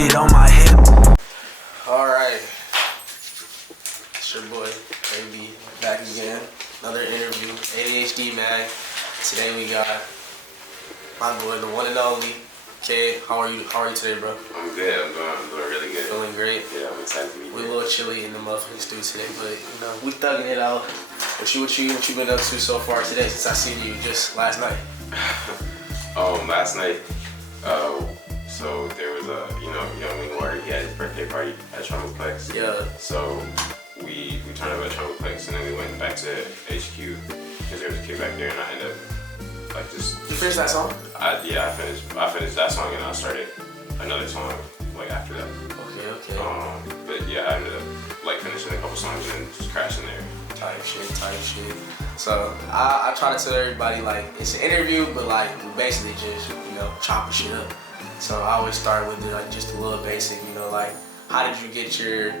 it on my hip. Alright, it's your boy, AB, back again. Another interview, ADHD man. Today we got my boy, the one and only, Cade. How are you today, bro? I'm good, I'm doing really good. Feeling great? Yeah, I'm excited to be We're here. a little chilly in the motherfucking studio today, but you know, we thugging it out. What you been up to so far today since I seen you just last night? Last night, so there was a, Young Wing Water, he had his birthday party at Trumpleplex. Yeah. So we turned up at Trumpleplex and then we went back to HQ because there was a kid back there and I ended up just. You finished that song? I finished that song and I started another song after that. Okay. But yeah, I ended up finishing a couple songs and then just crashing there. Type shit. So I try to tell everybody it's an interview, but we basically just chopping shit up. So I always start with just a little basic, how did you get your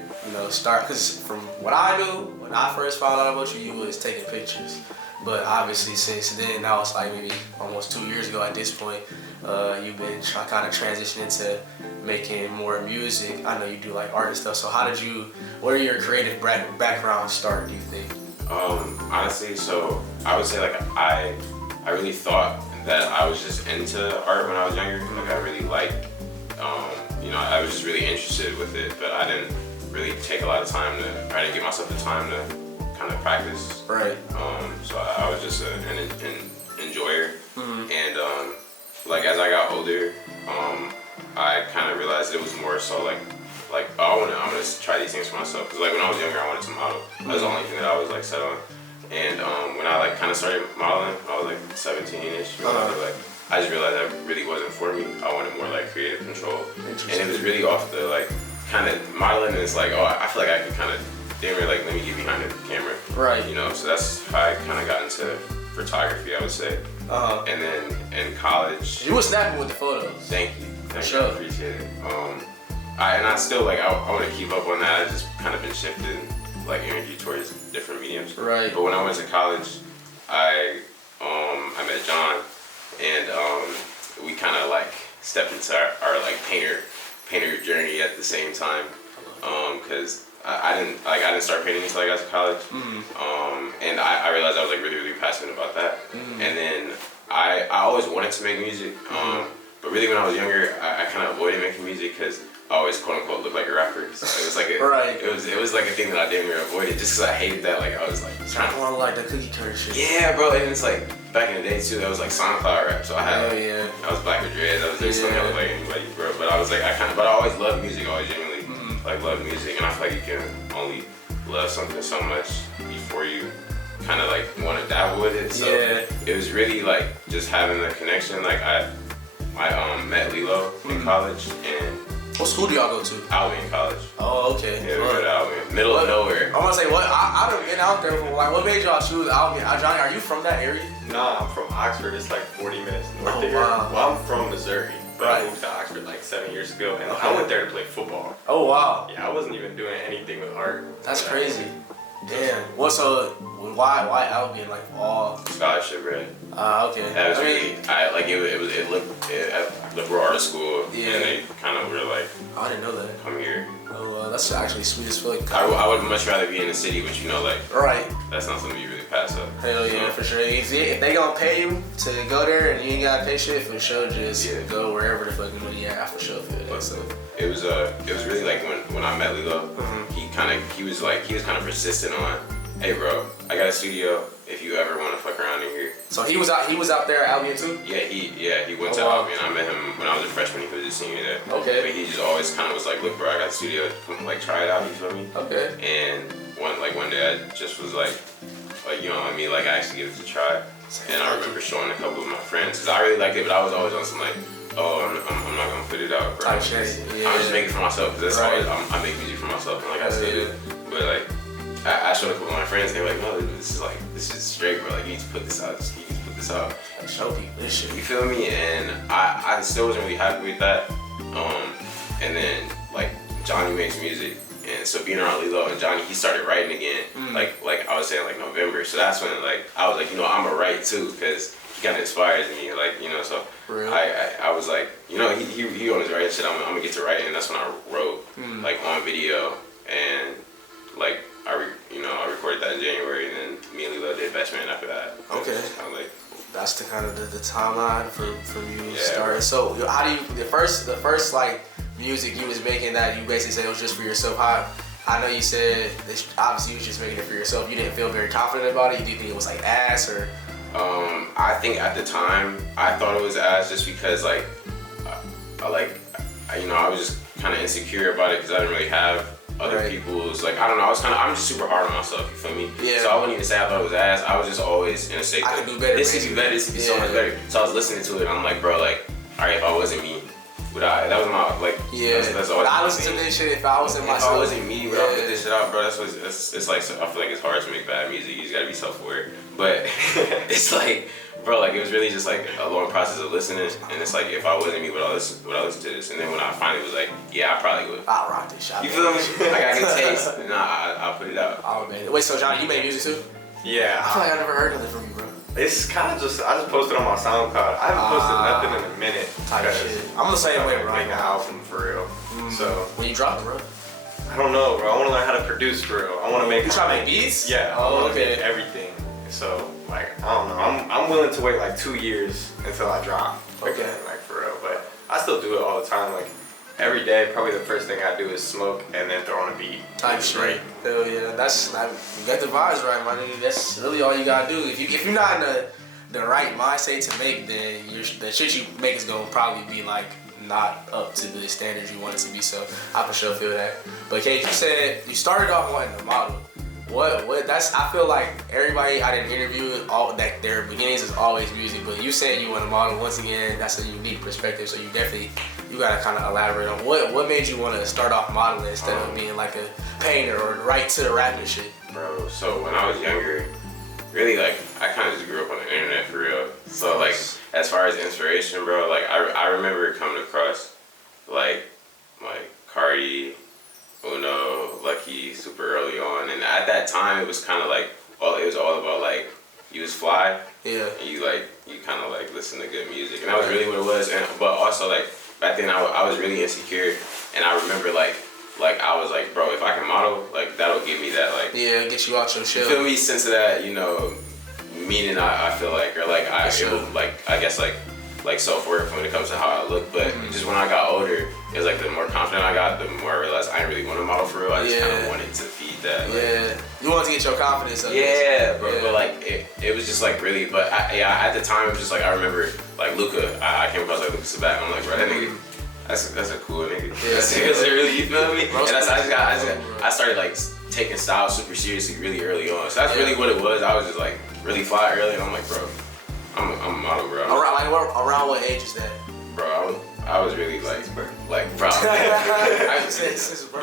start? Because from what I knew when I first found out about you, you was taking pictures. But obviously since then, that was maybe almost 2 years ago at this point, you've been kind of transitioning to making more music. I know you do art and stuff. So what are your creative background start, do you think? Honestly, so I would say I really thought that I was just into art when I was younger. I really liked, I was just really interested with it, but I didn't really take a lot of time I didn't give myself the time to kind of practice. Right. So I was just an enjoyer. Mm-hmm. And as I got older, I kind of realized it was more so I'm gonna try these things for myself. Cause when I was younger, I wanted to model. That was the only thing that I was set on. And when I kind of started modeling, when I was 17-ish. I just realized that really wasn't for me. I wanted more creative control. And it was really off the kind of modeling is I feel I could kind of let me get behind the camera. Right. So that's how I kind of got into photography, I would say. And then in college. You were snapping with the photos. Thank you. Sure. I appreciate it. I still I want to keep up on that. I've just kind of been shifting energy towards different mediums. Right. But when I went to college, I met John, and we kind of stepped into our painter journey at the same time. Because I didn't start painting until I got to college. Mm-hmm. And I realized I was really, really passionate about that. Mm-hmm. And then I always wanted to make music. But really when I was younger, I kind of avoided making music because I always quote unquote looked like a rapper. So it was right. It was a thing that I didn't really avoid just because I hated that. I was trying to want the cookie cutter shit. Yeah, bro. And it's back in the day too. That was SoundCloud rap. So I had I was black with dreads. I was just something I looked like anybody, bro. But I was but I always loved music. I always genuinely love music, and I feel you can only love something so much before you kind of want to dabble with it. So it was really just having the connection. I met Lilo in college, and what school do y'all go to? Albion College. Oh, okay. Yeah, we go to Albion, middle of nowhere. I want to say I done been out there before. What made y'all choose Albion? Johnny, are you from that area? Nah, I'm from Oxford. It's 40 minutes north of here. Wow. Well, I'm from Missouri, but Right. I moved to Oxford 7 years ago, and I went there to play football. Oh wow. Yeah, I wasn't even doing anything with art. That's crazy. Damn. So why Albion all? Scholarship, right? Okay. That was it looked at liberal arts school, and they kind of were I didn't know that. come here. Oh, that's actually sweet as fuck. I would much rather be in the city, but Right. that's not something you really pass up. Hell yeah, for sure. If they gonna pay you to go there and you ain't gotta pay shit, for sure, just go wherever the fucking money at, for sure. So it was really when I met Lilo, he was kind of persistent on, hey bro, I got a studio if you ever want to fuck around in here. So he was out there at Albion too? Yeah, he went to Albion. I met him when I was a freshman. He was a senior there. Okay. But he just always kind of was look bro, I got a studio, come try it out. You feel me? Okay. And one day I just was I actually gave it a try. And I remember showing a couple of my friends because I really liked it, but I was always on some I'm not gonna put it out, bro. Type shit. Yeah. I'm just making it for myself because that's always I make music for myself, and I stated. But I showed a couple of my friends, they were no, this is straight, bro. You need to put this out. You need to put this out. Show people this shit. You feel me? And I still wasn't really happy with that. And then Johnny makes music, and so being around Lilo and Johnny, he started writing again. I was saying November. So that's when I was I'm gonna write too, because he kind of inspires me. So Real. I was like, you know, he on his writing shit. I'm gonna get to writing. That's when I wrote like on video, and like I recorded that in January, and then me and Lilo did Best Man after that. Okay. Kind of like, that's the kind of the timeline for you Yeah, starting. bro. So how do you the first like music you was making that you basically said it was just for yourself? How I know you said this, obviously you was just making it for yourself. You didn't feel very confident about it. Do you think it was like ass or? I think at the time I thought it was ass just because like I was just kind of insecure about it because I didn't really have other Right. people's like I don't know. I'm just super hard on myself. You feel me? Yeah. So I wouldn't even say I thought it was ass. I was just always in a state I that could do better, This could be basically. better. This could be so Yeah. much better. So I was listening to it and I'm like, bro, like, all right, if I wasn't me, would I? That was my like. Yeah. That's When always I my listen to thing. this shit, if I wasn't myself, If I wasn't me, would I put Yeah. this shit out, bro? That's what it's like. I feel like it's hard to make bad music. You just gotta be self-aware. But it's like, bro, like it was really just like a long process of listening. And it's like, if I wasn't me, would I listen to this? And then when I finally was like, yeah, I probably would. I'll rock this shit. You feel me? I got good taste. Nah, I'll put it out. Oh man. Wait, so Johnny, you make music too? Yeah. I feel like I never heard nothing from you, bro. It's kind of just, I just posted on my SoundCloud. I haven't posted nothing in a minute. Type because shit. I'm the same way, bro. Make an album for real. So, When you drop it, bro. I don't know, bro. I want to learn how to produce for real. I want to make. You try to make beats? Yeah. I Oh, want to okay. make everything. So, like, I don't know. I'm willing to wait like 2 years until I drop. Okay. Like for real. But I still do it all the time. Like every day, probably the first thing I do is smoke and then throw on a beat. Type It's shit. great. Hell yeah. You got the vibes right, my nigga. That's really all you gotta do. If you're not in the right mindset to make, then the shit you make is gonna probably be like not up to the standards you want it to be. So I for sure feel that. But Cade, you said you started off wanting to model. What that's I feel like everybody I didn't interview all that their beginnings is always music, but you saying you want to model, once again, that's a unique perspective. So you gotta kind of elaborate on what made you want to start off modeling instead of being like a painter or right to the rapping shit. Bro, so when I was younger, really like I kind of just grew up on the internet for real. So like as far as inspiration, bro, like I remember coming across like Cardi, Uno, Lucky super early on, and at that time it was kind of like it was all about like you was fly, Yeah. and you kind of like listen to good music, and that was really what it was. And but also like back then I was really insecure, and I remember like I was like, bro, if I can model, like that'll give me that like Yeah, get you out your you shell. feel me, sense of that, meaning I feel like, or like I For sure. it was like I guess like self-worth when it comes to how I look. But just when I got older, it was like the more confident I got, the more I realized I didn't really want to model for real. I just kind Yeah. of wanted to feed that. Like, Yeah, you want to get your confidence up. yeah, bro. Yeah. But like it was just like really. But at the time it was just like I remember like Luca. I came across like Luca Sabat. I'm like, bro, that nigga. That's a cool nigga. Yeah. That's really, you feel me? Most And people I started like taking style super seriously really early on. So that's really what it was. I was just like really fly early, and I'm like, bro, I'm a model, bro. Around what age is that? Bro, I was really like bro. But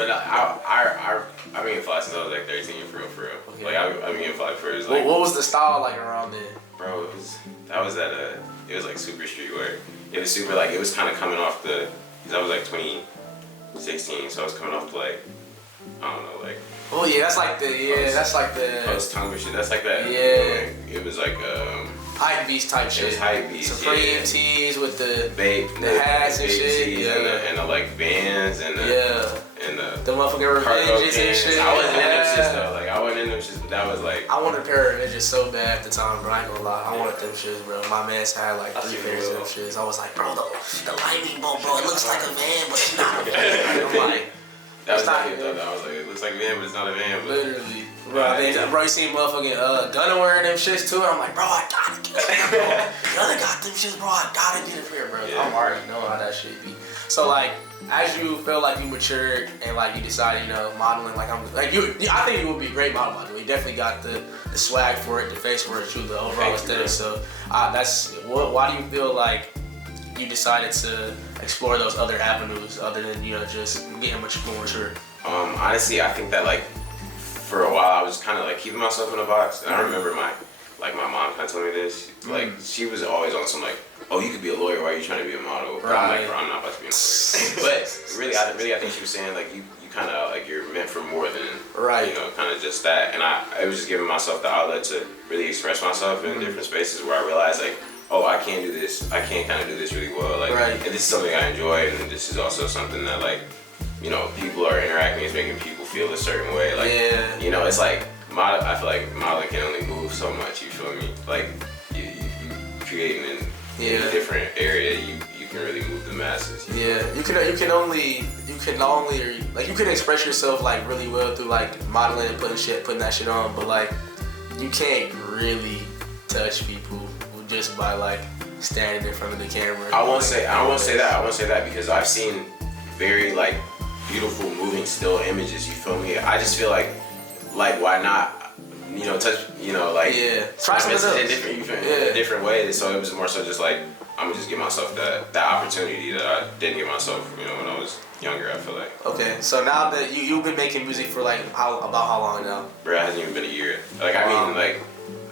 I been getting fly since I was like 13 for real. Okay. Like I been getting fly for like. What was the style like around then? Bro, it was like super streetwear. It was super like it was kind of coming off the. Cause I was like 2016, so I was coming off the like I don't know like. Oh yeah, that's like the Post tongue shit. That's like that. Yeah. It was like hype beast type shit. It was hype beast. Supreme yeah. tees with the Babe, hats and babe shit. tees and the like Vans and the motherfucking cargo Revenges and pants. shit. I wasn't in them shits though. Like I wasn't in them shits, but that was like. I wanted a pair of Revenges so bad at the time, bro. I ain't gonna lie. I wanted them shits, bro. My man's had like 3 pairs of them shits. I was like, bro, the lightning bolt, bro. It looks like a van, but it's not a van. I'm like, That was it's not like it though. I was like, it looks like a van, but it's not a van. But literally. Bro, you seen motherfucking Gunna wearing them shits too? And I'm like, bro, I gotta get it, bro. Gunna got them shits, bro. I gotta get it for you, bro. Yeah. I'm already know how that shit be. So like, as you feel like you matured and like you decided, modeling, like I think you would be a great model. You definitely got the swag for it, the face for it, too, the overall aesthetic. So why do you feel like you decided to explore those other avenues other than just getting much more mature? Honestly, I think that like for a while I was kind of like keeping myself in a box, and I remember my mom kind of told me this. Like she was always on some like, oh, you could be a lawyer. Why are you trying to be a model? But I'm like, bro, I'm not about to be a lawyer. But really, I think she was saying like you kind of like you're meant for more than kind of just that. And I was just giving myself the outlet to really express myself in different spaces where I realized like oh, I can't do this. I can't kind of do this really well. Like, right. and this is something I enjoy, and this is also something that like, you know, people are interacting, is making people feel a certain way. Like, yeah. you know, it's like I feel like modeling can only move so much. You feel me? Like, you creating in a different area, you can really move the masses. Yeah, you can only like you can express yourself like really well through like modeling and putting that shit on, but like you can't really touch people just by like standing in front of the camera. I won't say that because I've seen very like beautiful moving still images. You feel me? I just feel like why not? You know, touch. You know, like try something else in a different way. So it was more so just like I'm gonna just give myself that opportunity that I didn't give myself. You know, when I was younger, I feel like. Okay, so now that you've been making music for like how long now? Bro, it hasn't even been a year. Like I mean, like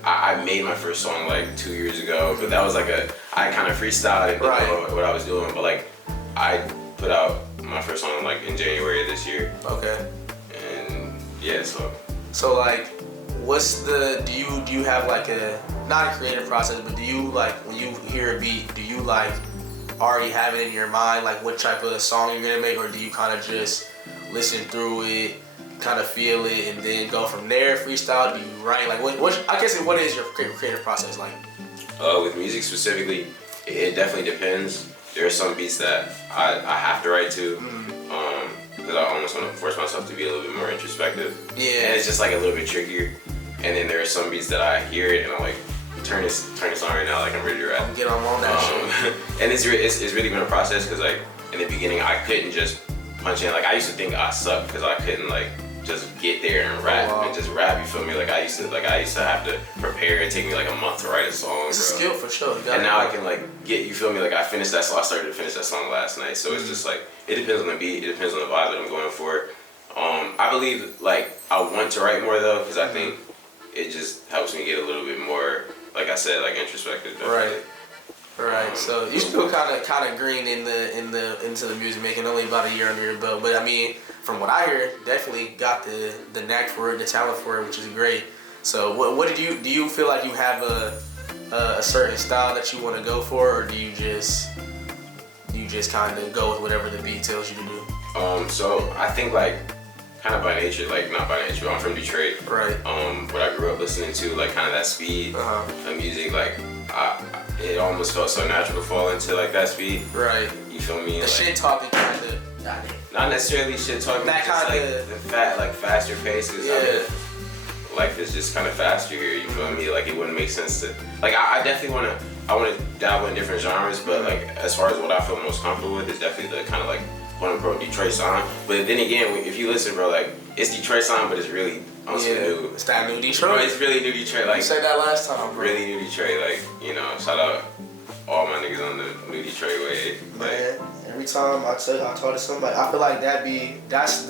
I made my first song like 2 years ago, but that was like I kind of freestyled and didn't know what I was doing. But like I put out my first song like in January of this year. Okay. And yeah, so like, do you have like not a creative process, but do you like when you hear a beat, do you like already have it in your mind like what type of song you're gonna make, or do you kind of just listen through it, kind of feel it, and then go from there? Freestyle? Do you write? Like what is your creative process like? With music specifically, it definitely depends. There are some beats that I have to write to. Because I almost want to force myself to be a little bit more introspective. Yeah. And it's just like a little bit trickier. And then there are some beats that I hear it and I'm like, turn this song right now, like I'm ready to rap. Get on that shit. And it's really been a process because like in the beginning I couldn't just punch in. Like I used to think I sucked because I couldn't like just get there and rap and just rap. You feel me? Like I used to have to prepare. It take me like a month to write a song. It's a skill for sure. And now I can like get, you feel me? Like I finished that song. I started to finish that song last night. So it's just like it depends on the beat. It depends on the vibe that I'm going for. I believe like I want to write more though because I think it just helps me get a little bit more, like I said, like introspective. Definitely. Right. So you still kind of green into the music making, only about a year under your belt. But I mean, from what I hear, definitely got the knack for it, the talent for it, which is great. So what do you feel like you have a certain style that you want to go for, or do you just kind of go with whatever the beat tells you to do? So I think like kind of by nature, like not by nature, I'm from Detroit. Right. What I grew up listening to, like kind of that speed of music, like it almost felt so natural to fall into like that speed. Right. You feel me? The like, shit talking kind of. Not necessarily shit talking. That kind of the faster pace. Cause I mean, life is just kind of faster here. You feel me? Like it wouldn't make sense to. Like I definitely want to dabble in different genres, but like as far as what I feel most comfortable with is definitely the kind of like quote unquote Detroit sound. But then again, if you listen, bro, like it's Detroit sound, but it's really some new. It's that new Detroit. Bro, it's really new Detroit. Like you said that last time, bro. Really new Detroit. Like you know, shout out all my niggas on the new Detroit way. Man, every time I talk to somebody, I feel like that's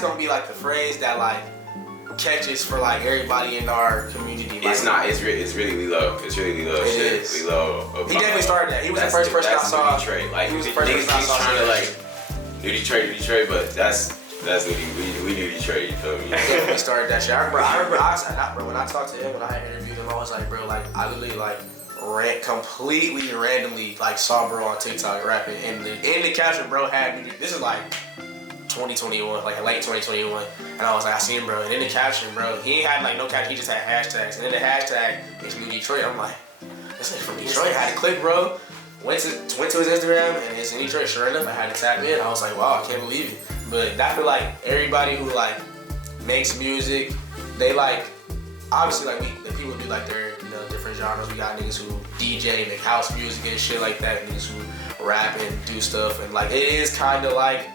gonna be like the phrase that like catches for like everybody in our community. Like, it's really Lilo. It's really Lilo shit. Is. Lilo. He definitely started that. He was the first person I saw. Detroit. Like he was the first person I saw. Trying to like new Detroit, but that's we new Detroit. You feel me? He definitely started that shit. I remember when I talked to him, when I had interviewed him, I was like, bro, like I literally like completely randomly like saw bro on TikTok rapping, and in the caption bro had this is like 2021, like late 2021, and I was like, I seen bro, and in the caption bro, he ain't had like no caption, he just had hashtags, and in the hashtag it's New Detroit. I'm like, this is from Detroit. I had to click bro, went to his Instagram, and it's in Detroit. Sure enough, I had to tap in. I was like, wow, I can't believe it. But I feel like everybody who like makes music, they like obviously like the people do like their different genres. We got niggas who DJ and make house music and shit like that, niggas who rap and do stuff, and like it is kind of like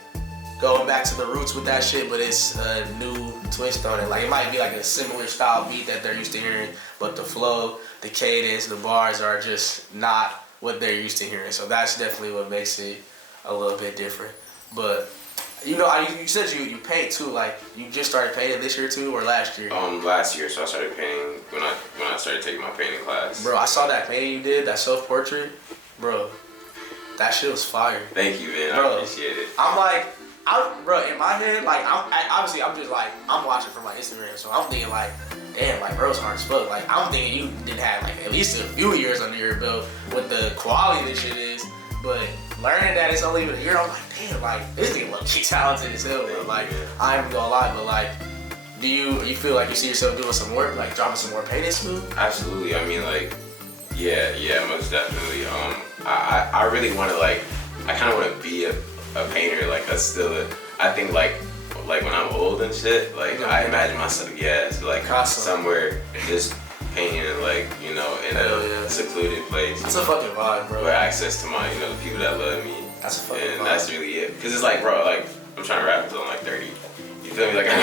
going back to the roots with that shit, but it's a new twist on it. Like it might be like a similar style beat that they're used to hearing, but the flow, the cadence, the bars are just not what they're used to hearing. So that's definitely what makes it a little bit different. But you said you paint too. Like you just started painting this year too, or last year? Last year. So I started painting when I started taking my painting class. Bro, I saw that painting you did, that self-portrait. Bro, that shit was fire. Thank you, man. Bro, I appreciate it. I'm like, bro, in my head, like I'm watching from my Instagram, so I'm thinking like, damn, like bro, it's hard as fuck. Like I'm thinking you didn't have like at least a few years under your belt with the quality this shit is, but learning that it's only been a year, I'm like, damn, like this nigga look talented as hell, bro. Like I ain't gonna lie, but like, do you feel like you see yourself doing some work, like dropping some more painting school? Absolutely. I mean, like, yeah, most definitely. I really want to like, I kind of want to be a painter. Like that's still I think like when I'm old and shit, like I imagine myself, like somewhere just painting, like you know, in a secluded place. That's a fucking vibe, bro. With access to my, you know, the people that love me. That's a fucking and vibe. that's really it. Cause it's like, bro, like I'm trying to rap until I'm like 30. You feel me? Like I'm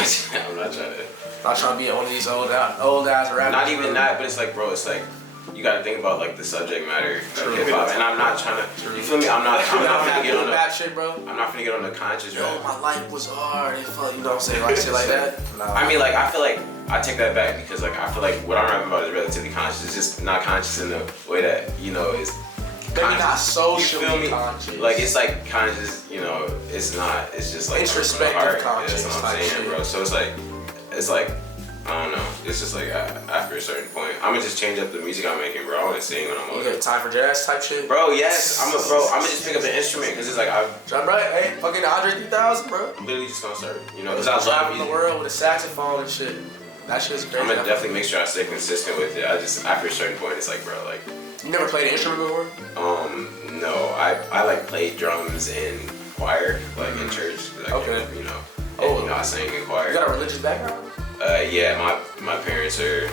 not trying to. Not trying to be one of these old ass rappers. Not even that, but it's like, bro, it's like. You gotta think about like the subject matter of hip hop, and I'm not trying to. You feel me? I'm not finna get on the rap shit, bro. I'm not finna get on the conscious rap. Yo, my life was hard. And fuck, you know what I'm saying? Like shit like that. Nah. I mean, like I feel like I take that back because like I feel like what I'm rapping about is relatively conscious. It's just not conscious in the way that you know is. Maybe not socially conscious. Like it's like conscious, you know. It's not. It's just like introspective conscious. That's what I'm saying, bro. So it's like. I don't know. It's just like after a certain point, I'm gonna just change up the music I'm making, bro. I want to sing when I'm older. You got time for jazz type shit, bro? Yes, I'm gonna just pick up an instrument because it's like hey, fucking Andre 3000, bro. I'm literally just gonna start, you know, because I I love traveling the world with a saxophone and shit. That shit's crazy. I'm gonna definitely make sure I stay consistent with it. I just after a certain point, it's like, bro, like. You never played an instrument before? No. I like played drums in choir, like in church. Like, okay. You know. And, you know, I sang in choir. You got a religious background? Yeah, my parents are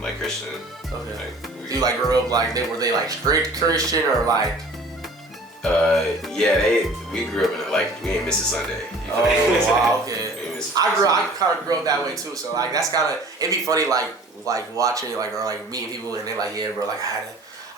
like Christian. Okay. Like, you like grew up like were they like strict Christian or like? Yeah, we grew up in like we ain't miss a Sunday. Oh wow, okay. I kind of grew up that way too, so like that's kind of it'd be funny like watching like or like meeting people and they like yeah bro like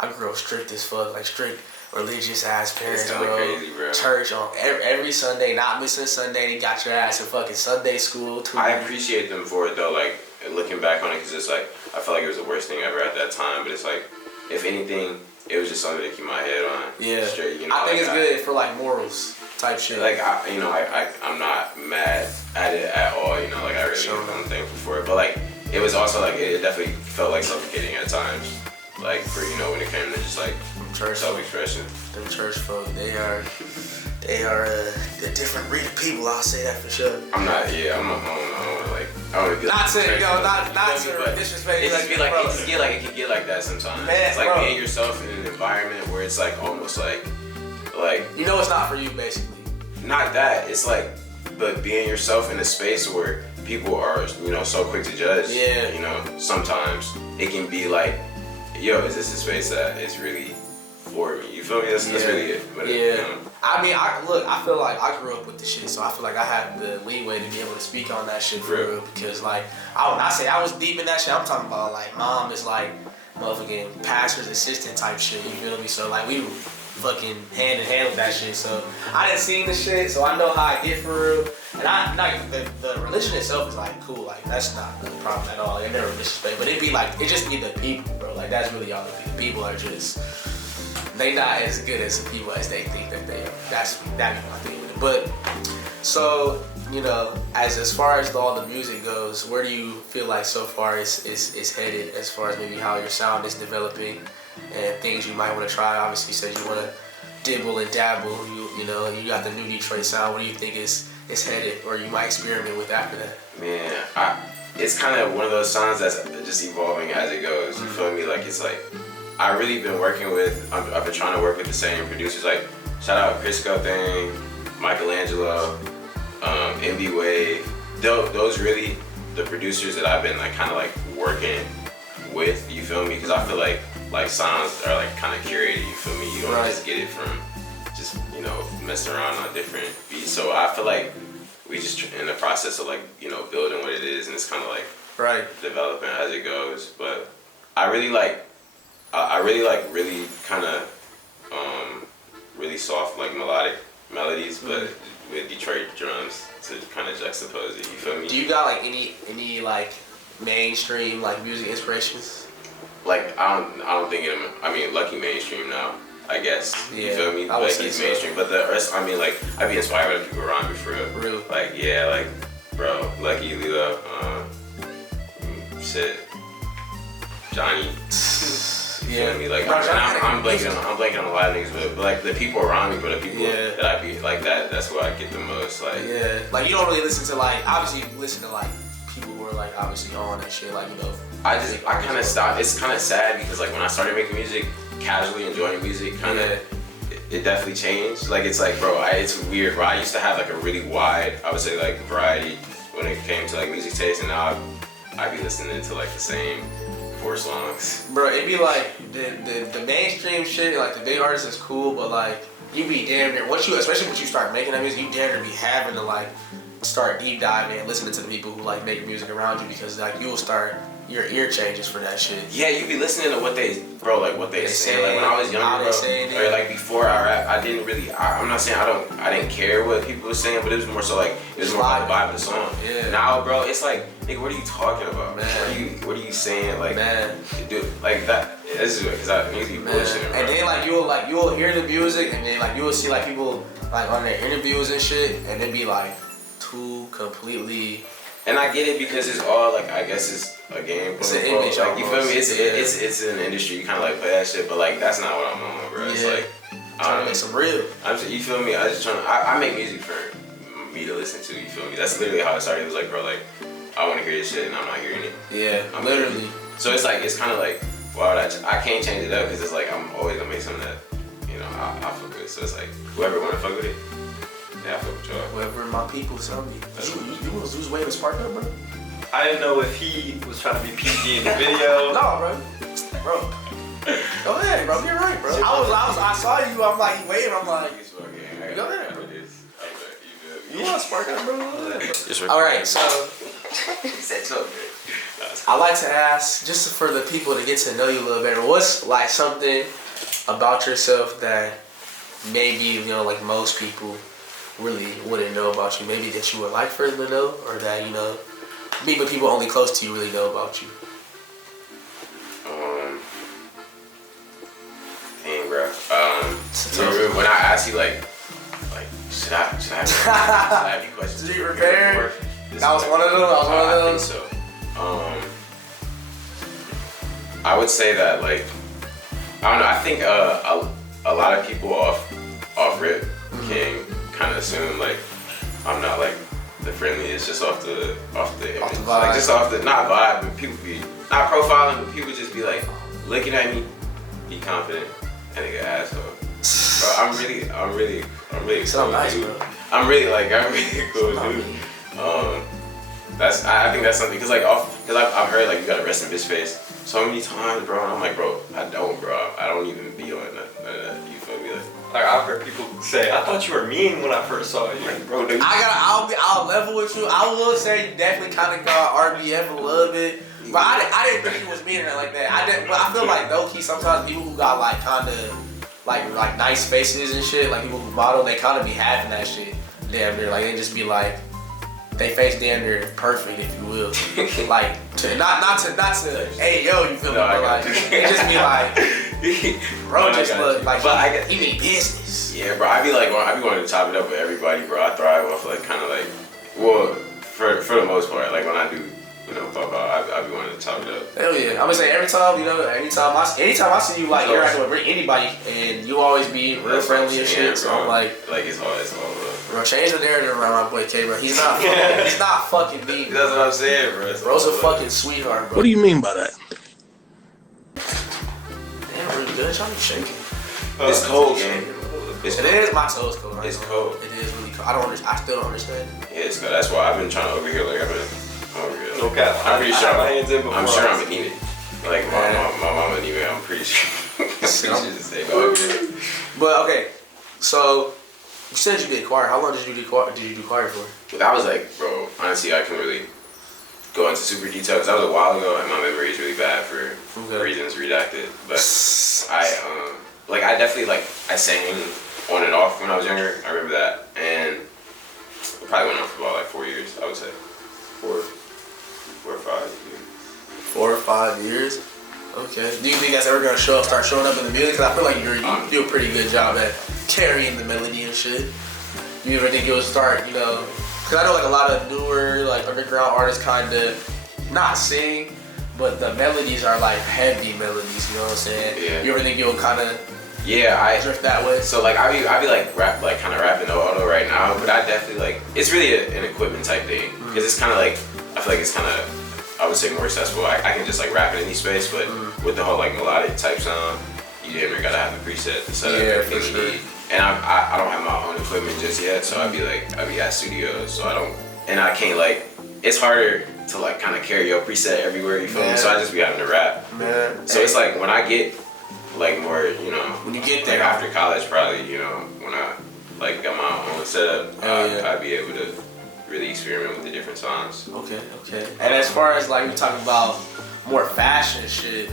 I grew up strict as fuck like strict religious ass parents, bro. Crazy, bro. Church on every Sunday, not missing Sunday. They got your ass in fucking Sunday school too. I appreciate them for it though, like looking back on it, because it's like I felt like it was the worst thing ever at that time. But it's like, if anything, it was just something to keep my head on. Yeah. Straight. You know, I think it's good for like morals type shit. Like I'm not mad at it at all. You know, like I really am thankful for it. But like it was also like it definitely felt like suffocating at times. Like for when it came to just like church self-expression. Them church folk, they are a different breed of people. I'll say that for sure. I'm not. Yeah, I'm not. I don't want to not to disrespect. It just be like it can get like that sometimes. Man, it's like bro. being yourself in an environment where it's like almost like you know it's not for you basically. Not that it's like, but being yourself in a space where people are so quick to judge. Yeah. You know, sometimes it can be like, yo, is this a space that is really for me? You feel me? That's really it. But yeah. I mean, I feel like I grew up with this shit, so I feel like I have the leeway to be able to speak on that shit for real. Because like, when I say I was deep in that shit, I'm talking about like mom is like motherfucking pastor's assistant type shit. You feel me? So like we were fucking hand in hand with that shit. So I didn't see the shit, so I know how I get for real. And the religion itself is like cool. Like that's not the problem at all. Like, I never disrespect, but it just be the people, bro. Like that's really all the people are just. They not as good as the people as they think that they are. That'd be my thing with it. But so as far as all the music goes, where do you feel like so far is headed as far as maybe how your sound is developing and things you might want to try? Obviously, you said you want to dibble and dabble. You got the new Detroit sound. What do you think is headed, or you might experiment with after that? Man, it's kind of one of those sounds that's just evolving as it goes. You feel me? Like it's like. I've really been working with, I've been trying to work with the same producers, like shout out Crisco Thing, Michelangelo, MB Wave. Those really the producers that I've been like kind of like working with, you feel me? Because I feel like sounds are like kind of curated, you feel me? You don't just get it from just, messing around on different beats. So I feel like we just in the process of like, building what it is, and it's kind of like developing as it goes. But I really really kind of really soft like melodic melodies, but with Detroit drums to kind of juxtapose it. You feel me? Do you got like any like mainstream like music inspirations? Like I don't think of him. I mean, Lucky mainstream now, I guess. Yeah, you feel me? I would like say he's so. mainstream, but the rest. I mean, like I'd be inspired by people around me for real. Really? Like yeah, like bro, Lucky, Lilo. said Johnny. Yeah. You know what I mean? Like, I'm blanking on a lot of niggas, but like the people around me, but the people that I be like that's where I get the most. Like, yeah, like you don't really listen to like obviously you listen to like people who are like obviously on that shit, like, you know. I kind of stopped. It's kind of sad because like when I started making music, casually enjoying music, kind of it definitely changed. Like, it's like, bro, it's weird, bro. I used to have like a really wide, I would say, like variety when it came to like music taste, and now I be listening to like the same 4 songs. Bro, it be like the mainstream shit, like the big artists is cool, but like you be damn near especially once you start making that music, you damn near be having to like start deep diving and listening to the people who like make music around you, because like you'll start your ear changes for that shit. Yeah, you be listening to what they say. Like when I was younger, bro, or like before I rap, I didn't really. I'm not saying I didn't care what people were saying, but it was more so like it was more about the vibe of the song. Yeah. Now, bro, it's like, nigga, what are you talking about? Man. What are you saying? Like, man, dude, like that. This is because I need to be bullshitting, bro. And then like you'll hear the music, and then like you'll see like people like on their interviews and shit, and it be like two completely. And I get it because it's all like, I guess it's a game. It's an image, like, you feel me? It's an industry. You kind of like play that shit, but like that's not what I'm on, bro. It's like trying to make some real. You feel me? I make music for me to listen to. You feel me? That's literally how it started. It was like, bro, like I want to hear this shit and I'm not hearing it. Yeah, I'm literally. So it's like, it's kind of like, wow, I can't change it up because it's like I'm always gonna make something that, you know, I fuck with. So it's like whoever wanna fuck with it. Yeah, I fuck with y'all. Whoever my people tell me. You was waiting to spark up, bro? I didn't know if he was trying to be PG in the video. No, bro. Go ahead, bro. You're right, bro. I saw you. I'm like, you waving. I'm like, go ahead, bro. You want to spark up, bro? All right, so I like to ask, just for the people to get to know you a little better, what's like something about yourself that maybe, you know, like most people really wouldn't know about you, maybe that you would like for them to know, or that, you know, maybe people only close to you really know about you? Dang, bro. Remember when I asked you like, should I have you questions? Did you prepare? That was one of them. I think so. I would say that, like, I don't know. I think a lot of people off rip can kind of assume like I'm not like the friendliest, just off the image, like just off the not vibe, but people be not profiling, but people just be like looking at me, be confident, and they get asshole. Bro, I'm really So cool, nice, dude. bro. I'm really cool, dude. I think that's something, because I've heard like you got a resting bitch face so many times, bro, and I'm like, bro, I don't even be on that. You feel me? Like I've heard people say, I thought you were mean when I first saw you. Like, bro, dude. I'll level with you. I will say you definitely kind of got RBF a little bit, but I didn't think you was mean or like that. But I feel like low key sometimes people who got like kind of like nice faces and shit, like people who model, they kind of be having that shit damn near. Like they just be like, they face damn near perfect, if you will. Like not to hey yo, you feel me? But like it just be like, bro, just look like he need business. Yeah, bro. I be wanting to chop it up with everybody, bro. I thrive off like kind of like, well, for the most part, like when I do, you know, pop out, I be wanting to chop it up. Hell yeah. I'm gonna say anytime I see you like interacting with anybody, and you always be real friendly and shit. So I'm like it's all love. Bro, change the narrative around my boy Cade, bro. He's not fucking mean. That's what I'm saying, bro. Bro's a fucking sweetheart, bro. What do you mean by that? Damn, really good. Y'all be shaking. It's cold, gang. It is. My toes cold. Right? It's cold. It is really cold. I still don't understand. Yeah, it's cold. That's why I've been trying to overheal. Like I've been overheal. No cap. I'm pretty sure. I'm sure I'm anemic. Like my mama anemic. I'm pretty sure. But okay, so you said you did choir. How long did you do choir for? That was like, bro. Honestly, I can really go into super detail because that was a while ago, and my memory is really bad for reasons redacted. But I definitely I sang on and off when I was younger. I remember that, and it probably went on for about 4 years. I would say 4 or 5 years. 4 or 5 years. Okay. Do you think that's ever gonna start showing up in the music? Because I feel like you do a pretty good job at carrying the melody and shit. Do you ever think you'll start, you know? Because I know like a lot of newer like underground artists kind of not sing, but the melodies are like heavy melodies. You know what I'm saying? Yeah. You ever think you'll kind of drift that way? So like I be like kind of rapping auto right now, but I definitely like it's really an equipment type thing because it's kind of like I feel like it's kind of I would say more accessible. I can just like rap in any space, but with the whole like melodic type sound, you damn near gotta have the preset to set up everything you need. And I don't have my own equipment just yet, so I'd be at studios, so I can't like it's harder to like kind of carry your preset everywhere, you feel me? So I just be having to rap. Man. So it's like when I get like more, you know, when you get there, like after college probably, you know, when I like got my own setup, I'd be able to really experiment with the different songs. Okay. And as far as like we talking about more fashion shit,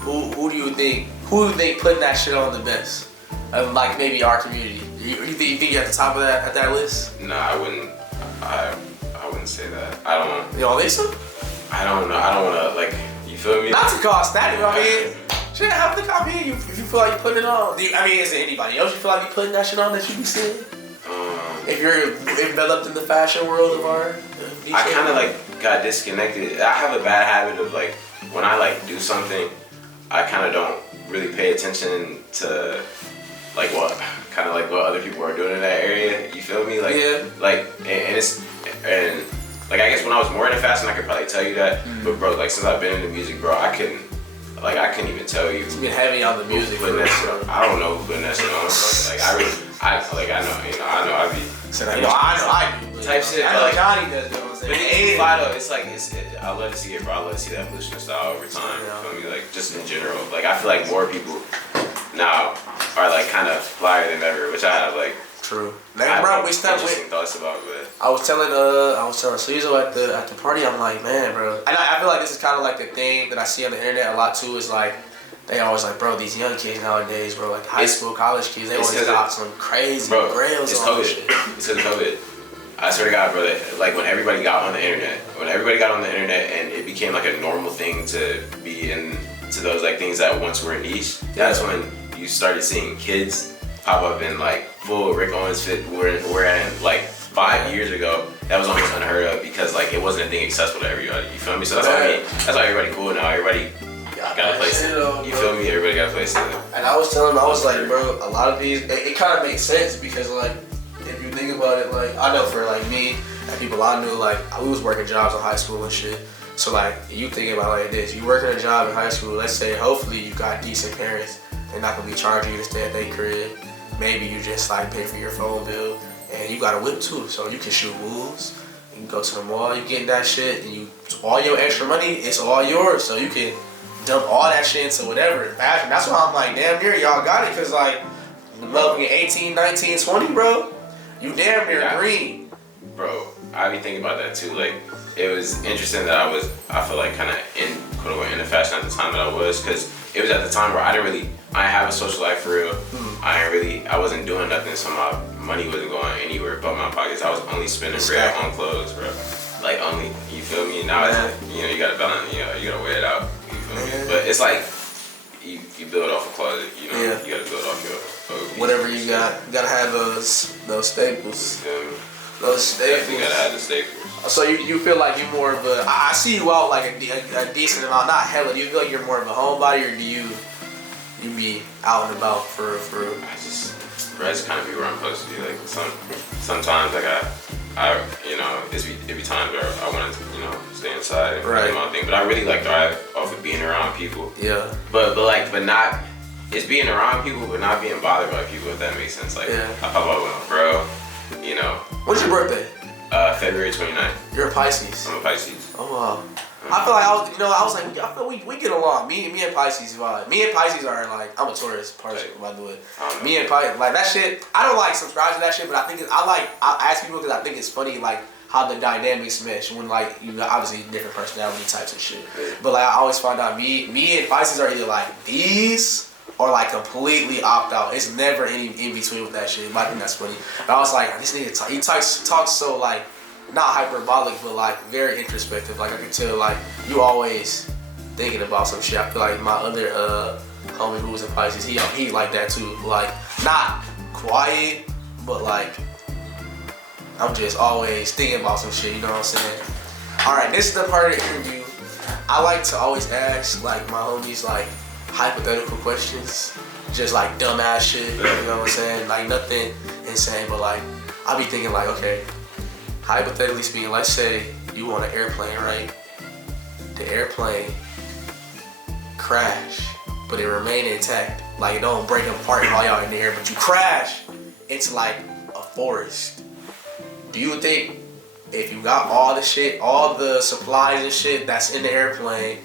who do you think putting that shit on the best? Like maybe our community. You think you're at the top of that list? No, I wouldn't. I wouldn't say that. I don't. You don't think so? I don't know. I don't want to like. You feel me? Not to call static. I mean, shit, have to come here. If you feel like you putting it on. Is it anybody else you feel like you putting that shit on that you be seeing? If you're enveloped in the fashion world of our, I kind of like got disconnected. I have a bad habit of like when I like do something, I kind of don't really pay attention to like what other people are doing in that area. You feel me? Like like and like I guess when I was more into fashion, I could probably tell you that. But bro, like since I've been into music, bro, I couldn't even tell you. It's been heavy on the music. I don't know who putting that shit on. Bro. Like I know, I be. I do. Type shit. I know Johnny does. You know what I'm saying? But it's vital. It's like I love to see it, bro. I love to see the evolution of style over time. You feel me? Like just in general. Like I feel like more people now are like kind of flyer than ever, which I have like. True. Like, bro, we stepped with. Thoughts about, but I was telling Sleezo at the party. I'm like, man, bro. And I feel like this is kind of like the thing that I see on the internet a lot too. Is like they always like, bro, these young kids nowadays, bro, like high school, college kids, they always got some crazy grails on shit. It's because of COVID. I swear to God, bro, like when everybody got on the internet and it became like a normal thing to be into those like things that once were niche, that's when you started seeing kids pop up in like full Rick Owens fit wherein like 5 years ago that was almost unheard of because like it wasn't a thing accessible to everybody. You feel me? So that's what I mean. That's why everybody cool now. Everybody got a place to live. You feel me? Everybody got a place to live. And I was telling him, I was like, bro, a lot of these, it kind of makes sense because like if you think about it, like I know for like me and people I knew, like we was working jobs in high school and shit. So like you think about it like this, you working a job in high school, let's say hopefully you got decent parents, they're not gonna be charging you to stay at their crib. Maybe you just like pay for your phone bill and you got a whip too, so you can shoot moves. You can go to the mall, you getting that shit, and all your extra money, it's all yours, so you can dump all that shit into whatever fashion. That's why I'm like, damn near y'all got it, cause like developing 18, 19, 20, bro, you damn near green. Bro, I be thinking about that too. Like it was interesting that I feel like kind of in quote unquote into fashion at the time that I was, cause it was at the time where I didn't have a social life for real. I wasn't doing nothing, so my money wasn't going anywhere but my pockets. I was only spending bread on clothes, bro. Like only, you feel me? Now it's, you gotta balance, you gotta weigh it out. You feel me? But it's like you build off a closet, you know. You gotta build off your whatever you got. You gotta have those staples. Those staples. Definitely gotta have the staples. So you feel like you're more of a, I see you out like a decent amount, not hella. Do you feel like you're more of a homebody, or do you be out and about for? I just kind of be where I'm supposed to be. Like sometimes like I it be times where I want to stay inside and do my thing. But I really like thrive off of being around people. Yeah. But not. It's being around people, but not being bothered by people. If that makes sense. Like I pop up with my bro. When's your birthday? February 29th. You're a Pisces. I'm a Pisces. Oh wow. I feel like I feel we get along. Me and Pisces vibe. Me and Pisces are like, I'm a Taurus person, by the way. Me and Pisces, like that shit. I don't like subscribe to that shit, but I think I ask people because I think it's funny like how the dynamics mesh when like obviously different personality types and shit. But like I always find out me and Pisces are either like these or like completely opt out. It's never any in between with that shit. I think that's funny. But I was like, this nigga he talks so like. Not hyperbolic, but like very introspective. Like I can tell, like you always thinking about some shit. I feel like my other homie who was in Pisces, he like that too. Like not quiet, but like I'm just always thinking about some shit. You know what I'm saying? All right, this is the part of the interview I like to always ask like my homies like hypothetical questions, just like dumbass shit. You know what I'm saying? Like nothing insane, but like I'll be thinking like, okay, hypothetically speaking, let's say you on an airplane, right? The airplane crash, but it remain intact. Like it don't break apart while y'all in the air, but you crash into like a forest. Do you think if you got all the shit, all the supplies and shit that's in the airplane,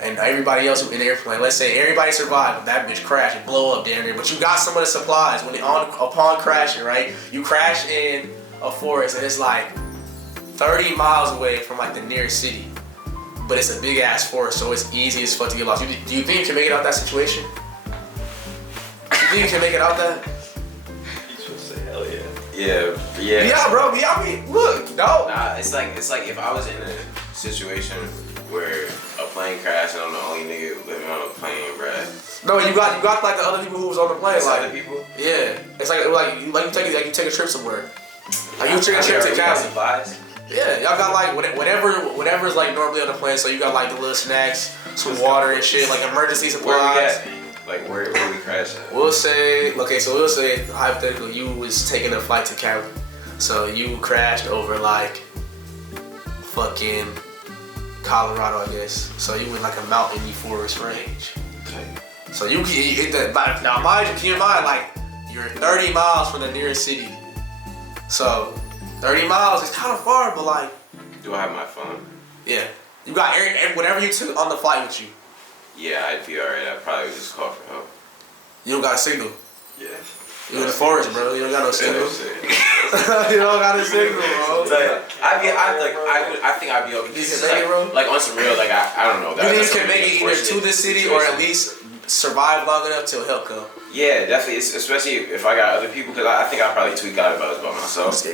and everybody else who in the airplane, let's say everybody survived, but that bitch crashed and blow up down there, but you got some of the supplies upon crashing, right? You crash in a forest and it's like 30 miles away from like the nearest city, but it's a big ass forest, so it's easy as fuck to get lost. Do you think you can make it out that situation? Do you think you can make it out that? You should say hell yeah. Yeah. Yeah, bro. I mean, look, no. Nah, it's like if I was in a situation where a plane crashed and I'm the only nigga living on a plane, bruh. No, you got like the other people who was on the plane. It's like other people? Yeah, it's like you take a trip somewhere. Like you take a trip to Cali. Supplies? Yeah, y'all got like whatever's like normally on the plane. So you got like the little snacks, some water and shit, like emergency Where we supplies. at? Like where we crash at? We'll say hypothetically you was taking a flight to Cali, so you crashed over like fucking Colorado, I guess. So you in like a mountainy forest range. So you hit that. Now mind you, keep in mind like you're 30 miles from the nearest city. So 30 miles is kind of far, but like. Do I have my phone? Yeah, you got whatever you took on the flight with you. Yeah, I'd be alright. I'd probably just call for help. You don't got a signal. Yeah. You in the forest, bro. You don't got no signal. Yeah, You don't got a signal, bro. I think I'd be okay. You can make it, bro? Like on some real, like I don't know. You think you can make it either to the city or at least survive long enough till help come. Yeah, definitely. Especially if I got other people, because I think I'd probably tweak out if I was by myself.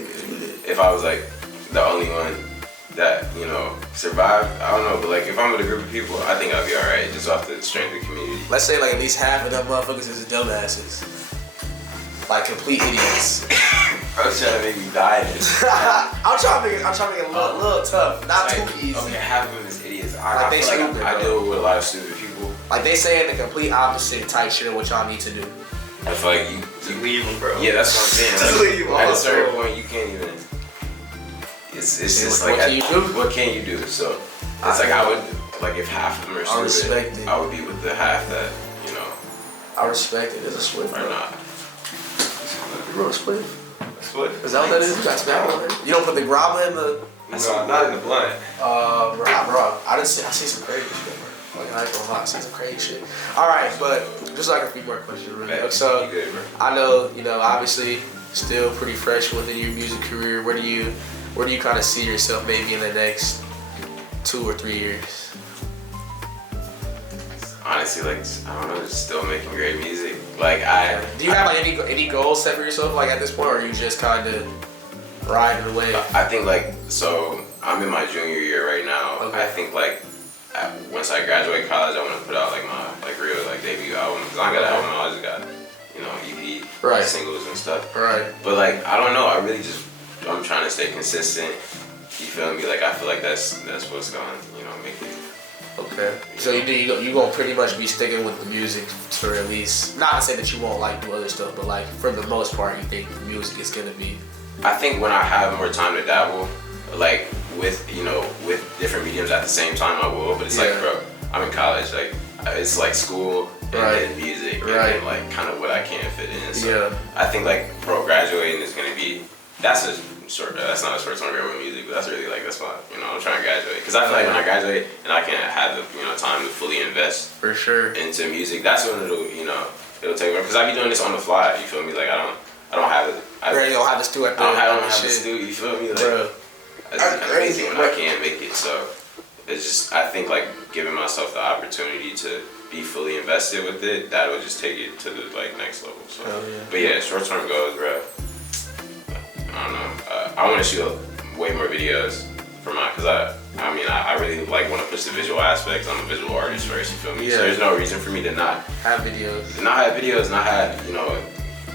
If I was like the only one that, you know, survived, I don't know, but like if I'm with a group of people, I think I'd be alright just off the strength of the community. Let's say like at least half of them motherfuckers is dumbasses. Like complete idiots. I was trying to make me die in this. I'm trying to make it a little tough, not like, too easy. Okay, half of them is idiots. Like I they feel like stupid, I bro. deal with a lot of stupid people. Like they saying the complete opposite type shit of what y'all need to do. I feel like you Leave them, bro. yeah, that's what I'm saying. Just Like, leave 'em at a also. certain point, you can't even. It's just What like can you do? What can you do? So it's like I would like if half of them are I stupid, respect it. I would be with the half that you know I respect it. It's a split, are bro. not. You wrote a split? Split. Is that what that is? You got tobacco on there? You don't put the grabba in the. No, not in the blunt. Bro, I see some crazy shit, bro. Like I ain't gonna lie, I see some crazy shit. All right, but just like a few more questions, really. Man, So you good, bro. I know, you know, obviously, still pretty fresh within your music career. Where do you kind of see yourself maybe in the next 2 or 3 years? Honestly, like I don't know, just still making great music. Like I. Do you have like any goals set for yourself like at this point, or are you just kind of riding the wave? I think like so. I'm in my junior year right now. Okay. I think like once I graduate college, I want to put out like my like real like debut album. Cause I got an album, I just got EP, Right. singles and stuff. Right. But like I don't know. I really just I'm trying to stay consistent. You feel me? Like I feel like that's what's going make it. Okay. So you gonna pretty much be sticking with the music for at least, not to say that you won't like do other stuff, but like for the most part, you think music is gonna be. I think when I have more time to dabble, like with different mediums at the same time, I will. But it's like, bro, I'm in college. Like it's like school and then music and then like kind of what I can fit in. So I think like graduating is gonna be that's not a short term goal with music, but that's really like that's why I'm trying to graduate because I feel like when I graduate and I can have the time to fully invest for sure into music, that's when it'll take over because I be doing this on the fly. You feel me? Like I don't have it. You don't have the stew at the. I don't have the stew. You feel me? Like, bro. that's crazy when I can't make it. So it's just I think like giving myself the opportunity to be fully invested with it, that would just take it to the like next level. So, but yeah, short term goals, bro. I don't know. I want to shoot way more videos for because I really like want to push the visual aspects. I'm a visual artist first, you feel me? So there's no reason for me to not have videos. Not have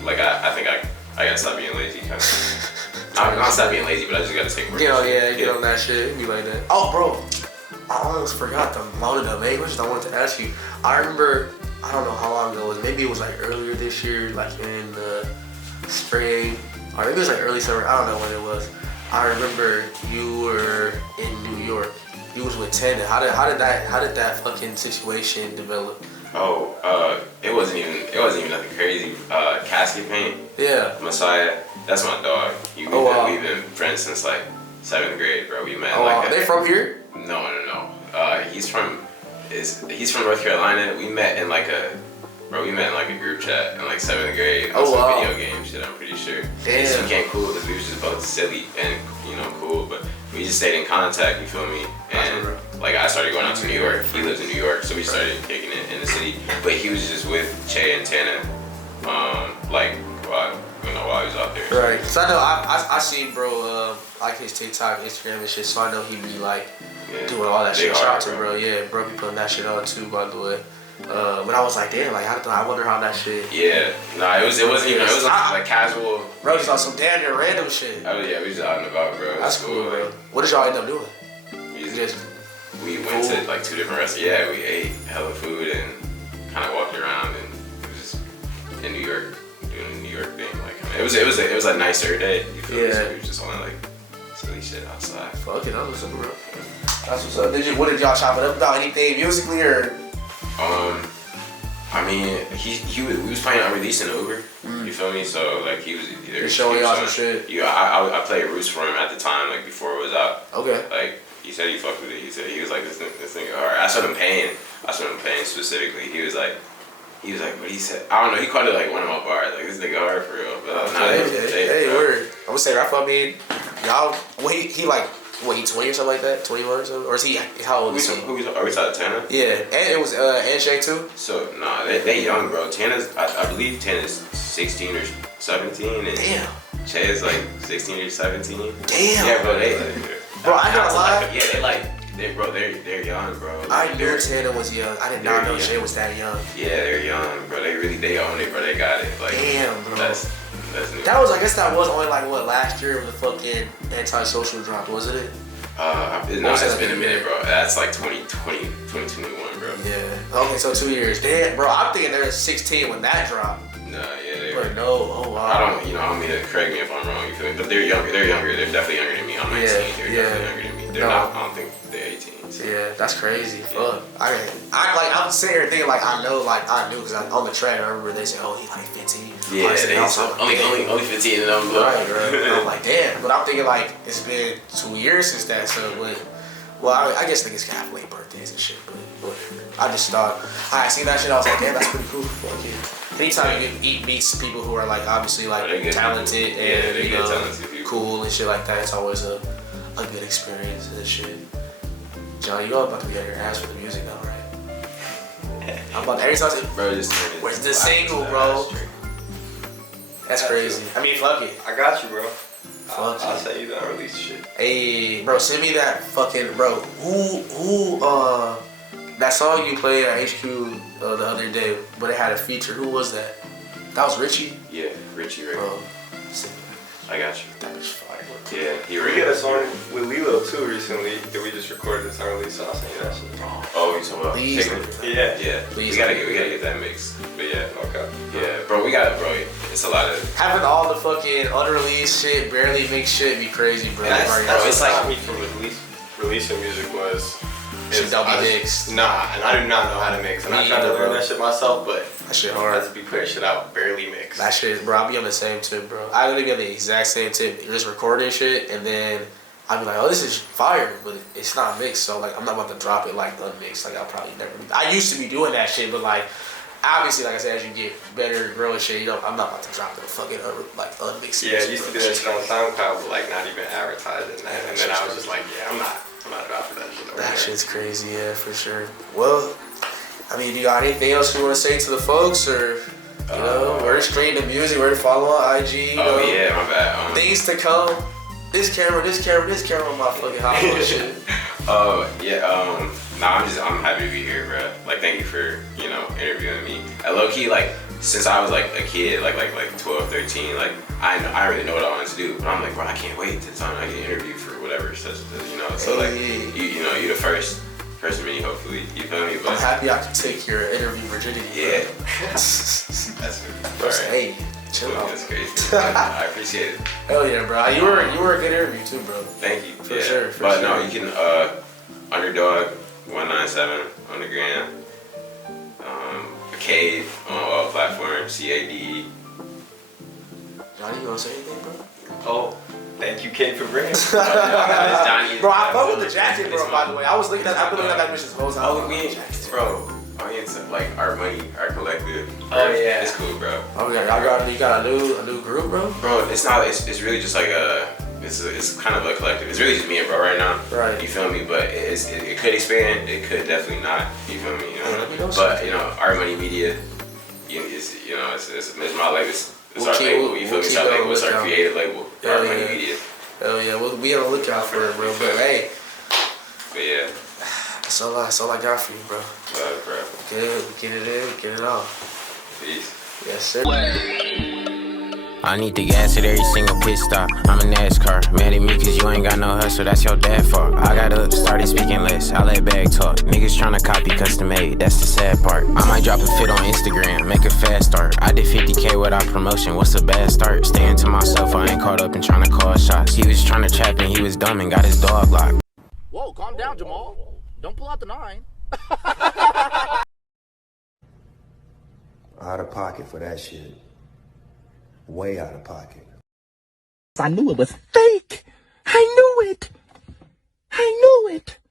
like I think I gotta stop being lazy. Kind of. I'm not stop being lazy, but I just gotta take more. Get on that shit. Be like that. Oh, bro. I almost forgot one of the languages I wanted to ask you. I remember, I don't know how long ago it was. Maybe it was like earlier this year, like in the spring, or maybe it was like early summer. I don't know when it was. I remember you were in New York. You was with Tana. How did that fucking situation develop? Oh, it wasn't even nothing crazy. Casket paint. Yeah. Messiah. That's my dog. We've been friends since like 7th grade, bro. We met. They from here? No. He's from North Carolina. We met in like a group chat in like 7th grade. On some video game shit, I'm pretty sure. Damn. And he became cool because we was just both silly and cool, but we just stayed in contact. You feel me? And like I started going out to New York. He lives in New York, so we started kicking it in the city. But he was just with Che and Tana, while he was out there. Right. So I know I see bro like his TikTok, Instagram and shit. So I know he be like doing all that shit. Shout out to bro. Yeah, bro be putting that shit on too, by the way. But I was like, damn, like I wonder how that shit. Yeah, it wasn't even. It was like casual. Bro, just on some damn near random shit. Oh yeah, we just out and about, bro. That's cool, bro. What did y'all end up doing? We went to like 2 different restaurants. Yeah, we ate hella food and kind of walked around and just in New York doing the New York thing. Like it was a nicer day. You feel me? So we were just on like silly shit outside. Fuck it, that was up, bro. That's what's up. What did y'all chop it up about? Anything musically or? I mean, we was playing Unreleased in Uber. You feel me? So like he was either he's showing y'all some shit. Yeah, I played Roots for him at the time, like before it was out. Okay. Like he said he fucked with it. He was like this thing alright. I started him paying specifically. He was like, what he said? I don't know. He called it like one of my bars. Like this nigga hard for real. But hey, word. I'm gonna say rap. I mean, y'all. He 20 or something like that? 21 or something? Or is he, how old is he? Are we talking Tana? Yeah, and it was, and Shay too? So, nah, they young, bro. Tana's, I believe Tana's 16 or 17. And damn. Shay is like 16 or 17. Damn. Yeah, bro, bro, I know a lot. They're young, bro. I knew Tana was young. I did not know Shay was that young. Yeah, they're young, bro. They own it, bro. They got it. Like, damn, bro. That's new. That was, I guess that was only like, what, last year when the fucking Antisocial dropped, wasn't it? It's been a minute, bro. That's like 2020, 2021, bro. Yeah. Okay, so 2 years. Damn, bro. I'm thinking they're 16 when that dropped. Nah, yeah, they were. No, oh wow. I don't mean to correct me if I'm wrong. You feel me? But they're younger. They're definitely younger than me. I'm 19. They're definitely younger than me. They're not. I don't think they're 18. So. Yeah, that's crazy. Fuck. I'm sitting here thinking like I knew because on the track I remember they said, oh, he's like 15. Yeah, only 15 and I'm right. I'm like, damn. But I'm thinking like it's been 2 years since that. So, I guess niggas got late birthdays and shit. But whatever. I just thought I seen that shit. I was like, damn, that's pretty cool. Fuck yeah. Anytime you meet some people who are like obviously like talented and cool and shit like that, it's always a good experience and shit. John, you all about to get your ass for the music now, right? I'm about to every time bro, where's the single, bro? That's crazy. I mean, fuck it. I got you, bro. Fuck I'll say you done release shit. Hey, bro, send me that fucking bro. Who that song you played at HQ the other day, but it had a feature. Who was that? That was Richie. Yeah, Richie. Right. Bro, I got you. That was fire. Yeah, we got a song with Lilo too recently that we just recorded. It's unreleased, so I'll send you that shit. Oh, you talking about? Please. Yeah. Please. We gotta get that mix. But yeah, okay. Yeah, bro, it's a lot of having all the fucking unreleased shit, barely mixed shit be crazy, bro. That's what stopped me from releasing music was. Double mixed. Nah, and I do not know how to mix. And I tried to learn that shit myself, but that shit hard. I just be putting shit out barely mixed. That shit, bro, I be on the same tip, bro. I literally be on the exact same tip. You're just recording shit, and then I be like, oh, this is fire, but it's not mixed, so like I'm not about to drop it like unmixed. Like I'll probably never. I used to be doing that shit, but like obviously, like I said, as you get better, grow and shit, I'm not about to drop the fucking like unmixed. Yeah, I used to do that shit on SoundCloud, but like not even advertising that. And then I was just like, yeah, I'm not about that shit. That shit's crazy, yeah, for sure. Well, I mean, do you got anything else you want to say to the folks, or you know, where to stream the music, where to follow on IG? Yeah, my bad. Things to come. This camera, on my fucking Hollywood shit. I'm happy to be here, bro. Like, thank you for, interviewing me. I low key, like, since I was like a kid, like 12, 13, like I really know what I wanted to do, but I'm like, bro, I can't wait till time I get interviewed for whatever, so like, you're the first first mini, hopefully. You feel me? I'm But happy I could take your interview virginity. yeah, Bro. that's First, alright. hey, chill out. That's crazy. I appreciate it. Hell yeah, bro. You were a good interview too, bro. Thank you. For sure. But no, you can Underdog 197 on the gram. Cade on all platforms. CADE. Johnny, you wanna say anything, bro? Oh, thank you, Cade, for bringing it. Johnny. Bro, I fuck with the jacket, bro. By the way, I've been looking at that mission's whole time. Oh, bro. I mean, it's like our money, our collective. Oh, yeah. It's cool, bro. Oh yeah, you got a new group, bro. Bro, it's not. It's really just like it's kind of a collective. It's really just me and bro right now. Right. You feel me? But it could expand. It could definitely not. You feel me? You know. let me know But you know, our money media. It's my label. It's our label. You feel me? It's our label. It's our creative label. Our money media. Hell yeah, we'll be on the lookout for it, bro. But hey, But yeah. that's all I got for you, bro. Bro. Good, get it in, get it off. Peace. Yes, sir. I need the gas at every single pit stop. I'm a NASCAR. Mad at me cause you ain't got no hustle, that's your dad fault. I got up, started speaking less, I let bag talk. Niggas tryna copy custom made, that's the sad part. I might drop a fit on Instagram, make a fast start. I did 50K without promotion, what's a bad start? Staying to myself, I ain't caught up and tryna call shots. He was tryna trap and he was dumb and got his dog locked. Whoa, calm down, Jamal. Don't pull out the 9. Out of pocket for that shit. Way out of pocket. I knew it was fake.